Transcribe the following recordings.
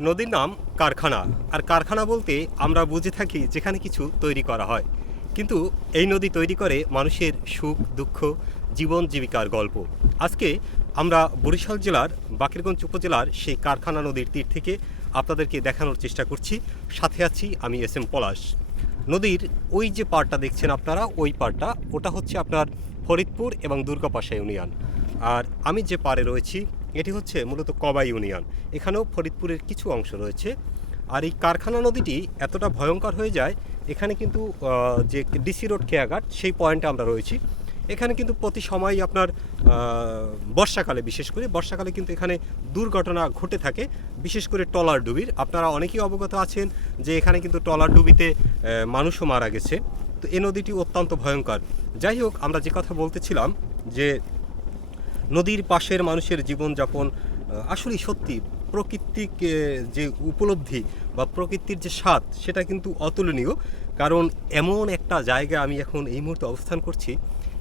নদীর নাম কারখানা। আর কারখানা বলতে আমরা বুঝে থাকি যেখানে কিছু তৈরি করা হয়। কিন্তু এই নদী তৈরি করে মানুষের সুখ, দুঃখ, জীবন জীবিকার গল্প। আজকে আমরা বরিশাল জেলার বাকেরগঞ্জ উপজেলার সেই কারখানা নদীর তীর থেকে আপনাদেরকে দেখানোর চেষ্টা করছি। সাথে আছি আমি এস এম পলাশ। নদীর ওই যে পাড়টা দেখছেন আপনারা, ওই পাড়টা, ওটা হচ্ছে আপনার ফরিদপুর এবং দুর্গাপাশা ইউনিয়ন। আর আমি যে পাড়ে রয়েছি এটি হচ্ছে মূলত কবা ইউনিয়ন। এখানেও ফরিদপুরের কিছু অংশ রয়েছে। আর এই কারখানা নদীটি এতটা ভয়ঙ্কর হয়ে যায়, এখানে কিন্তু যে ডিসি রোড খেয়াঘাট সেই পয়েন্টে আমরা রয়েছি। এখানে কিন্তু প্রতি সময়ই আপনার বর্ষাকালে, বিশেষ করে বর্ষাকালে কিন্তু এখানে দুর্ঘটনা ঘটে থাকে, বিশেষ করে টলার ডুবির। আপনারা অনেকেই অবগত আছেন যে এখানে কিন্তু টলার ডুবিতে মানুষও মারা গেছে। তো এই নদীটি অত্যন্ত ভয়ঙ্কর। যাই হোক, আমরা যে কথা বলতেছিলাম যে নদীর পাশের মানুষের জীবনযাপন আহ, আসলেই সত্যি প্রকৃতিক যে উপলব্ধি বা প্রকৃতির যে স্বাদ সেটা কিন্তু অতুলনীয়। কারণ এমন একটা জায়গায় আমি এখন এই মুহূর্তে অবস্থান করছি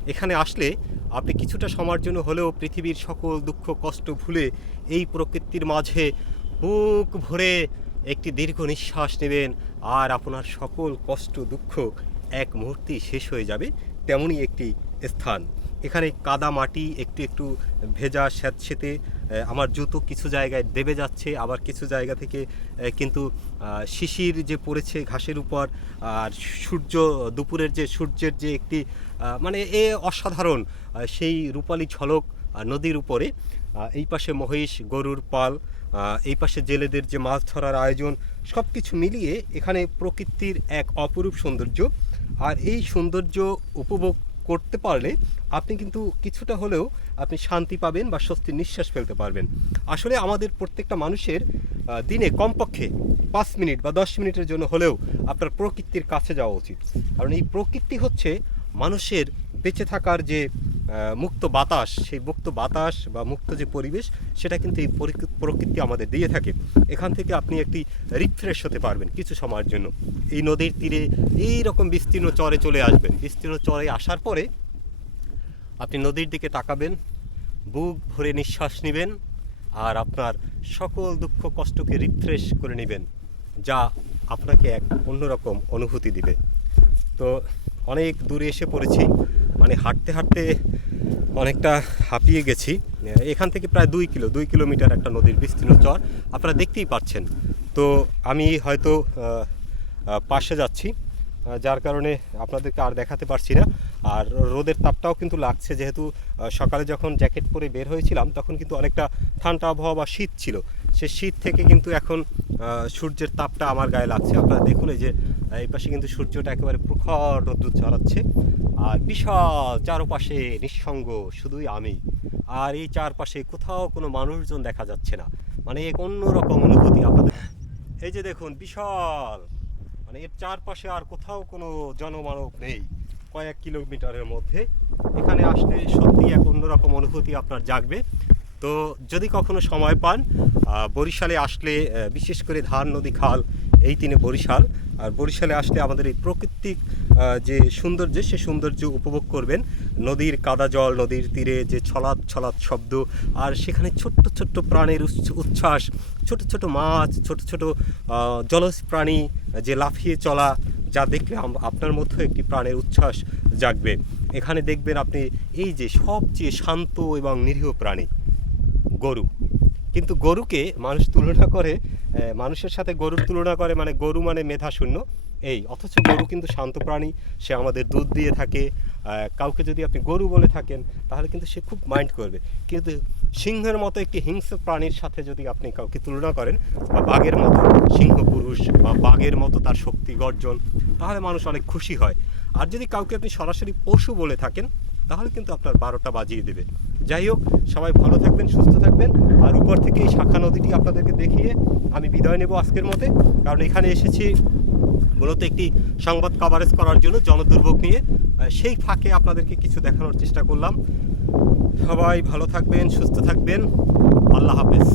এখানে আসলে আপনি কিছুটা সময়ের জন্য হলেও পৃথিবীর সকল দুঃখ কষ্ট ভুলে এই প্রকৃতির মাঝে বুক ভরে একটি দীর্ঘ নিঃশ্বাস নেবেন আর আপনার সকল কষ্ট দুঃখ এক মুহূর্তেই শেষ হয়ে যাবে তেমনই একটি স্থান। এখানে কাদা মাটি, একটু একটু ভেজা স্যাঁতসেতে আমার জুতো কিছু জায়গায় দেবে যাচ্ছে, আবার কিছু জায়গা থেকে কিন্তু শিশির যে পড়েছে ঘাসের উপর, আর সূর্য, দুপুরের যে সূর্যের যে একটি মানে এ অসাধারণ সেই রূপালি ঝলক নদীর উপরে এই পাশে মহিষ গরুর পাল এই পাশে জেলেদের যে মাছ ধরার আয়োজন সব কিছু মিলিয়ে এখানে প্রকৃতির এক অপরূপ সৌন্দর্য, আর এই সৌন্দর্য উপভোগ করতে পারলে আপনি কিন্তু কিছুটা হলেও আপনি শান্তি পাবেন বা স্বস্তির নিঃশ্বাস ফেলতে পারবেন। আসলে আমাদের প্রত্যেকটা মানুষের দিনে কমপক্ষে পাঁচ মিনিট বা দশ মিনিটের জন্য হলেও আপনার প্রকৃতির কাছে যাওয়া উচিত। কারণ এই প্রকৃতি হচ্ছে মানুষের বেঁচে থাকার যে মুক্ত বাতাস, সেই মুক্ত বাতাস বা মুক্ত যে পরিবেশ, সেটা কিন্তু এই প্রকৃতি আমাদের দিয়ে থাকে। এখান থেকে আপনি একটি রিফ্রেশ হতে পারবেন কিছু সময়ের জন্য। এই নদীর তীরে এই রকম বিস্তীর্ণ চরে চলে আসবেন। বিস্তীর্ণ চরে আসার পরে আপনি নদীর দিকে তাকাবেন, বুক ভরে নিঃশ্বাস নেবেন আর আপনার সকল দুঃখ, কষ্টকে রিফ্রেশ করে নেবেন, যা আপনাকে এক অন্যরকম অনুভূতি দিবে। তো অনেক দূরে এসে পড়েছি। মানে হাঁটতে হাঁটতে অনেকটা হাঁপিয়ে গেছি। এখান থেকে প্রায় দুই কিলো, দুই কিলোমিটার একটা নদীর বিস্তীর্ণ চর। আপনারা দেখতেই পাচ্ছেন তো আমি হয়তো পাশে যাচ্ছি যার কারণে আপনাদেরকে আর দেখাতে পারছি না। আর রোদের তাপটাও কিন্তু লাগছে, যেহেতু সকালে যখন জ্যাকেট পরে বের হয়েছিলাম, তখন কিন্তু অনেকটা ঠান্ডা আবহাওয়া বা শীত ছিল। সে শীত থেকে কিন্তু এখন সূর্যের তাপটা আমার গায়ে লাগছে। আপনারা দেখুন এই যে, এই পাশে কিন্তু সূর্যটা একেবারে প্রখর রোদ্দুর ছড়াচ্ছে। আর বিশাল চারপাশে নিঃসঙ্গ, শুধুই আমি। আর এই চারপাশে কোথাও কোনো মানুষজন দেখা যাচ্ছে না। মানে এক অন্যরকম অনুভূতি আপনাদের। এই যে দেখুন, বিশাল। মানে এর চারপাশে আর কোথাও কোনো জনমানব নেই। কয়েক কিলোমিটারের মধ্যে। এখানে আসলে সত্যি এক অন্যরকম অনুভূতি আপনার জাগবে। তো যদি কখনো সময় পান বরিশালে আসলে বিশেষ করে ধান, নদী, খাল, এই তিনে বরিশাল। আর বরিশালে আসলে আমাদের এই প্রাকৃতিক যে সৌন্দর্য, সে সৌন্দর্য উপভোগ করবেন। নদীর কাদা জল, নদীর তীরে যে ছলাৎ ছলাৎ শব্দ, আর সেখানে ছোট্ট ছোট্ট প্রাণের উচ্ছ্বাস, ছোট ছোট মাছ, ছোট ছোট জলজ প্রাণী, যে লাফিয়ে চলা, যা দেখলে আপনার মধ্যে একটি প্রাণের উচ্ছ্বাস জাগবে। এখানে দেখবেন আপনি এই যে সবচেয়ে শান্ত এবং নিরীহ প্রাণী। গরু। কিন্তু গরুকে মানুষ তুলনা করে মানুষের সাথে গরুর তুলনা করে মানে গরু মানে মেধা শূন্য। এই, অথচ গরু কিন্তু শান্ত প্রাণী, সে আমাদের দুধ দিয়ে থাকে। কাউকে যদি আপনি গরু বলে থাকেন, তাহলে কিন্তু সে খুব মাইন্ড করবে। কিন্তু সিংহের মতো একটি হিংস্র প্রাণীর সাথে যদি আপনি কাউকে তুলনা করেন, বা বাঘের মতো সিংহ পুরুষ, বা বাঘের মতো তার শক্তি গর্জন, তাহলে মানুষ অনেক খুশি হয়। আর যদি কাউকে আপনি সরাসরি পশু বলে থাকেন তাহলে কিন্তু আপনার বারোটা বাজিয়ে দেবে। যাই হোক, সবাই ভালো থাকবেন, সুস্থ থাকবেন। আর উপর থেকে এই শাখা নদীটি আপনাদেরকে দেখিয়ে আমি বিদায় নেব আজকের মতে। কারণ এখানে এসেছি মূলত একটি সংবাদ কভারেজ করার জন্য জনদুর্ভোগ নিয়ে। সেই ফাঁকে আপনাদেরকে কিছু দেখানোর চেষ্টা করলাম। সবাই ভালো থাকবেন, সুস্থ থাকবেন। আল্লাহ হাফেজ।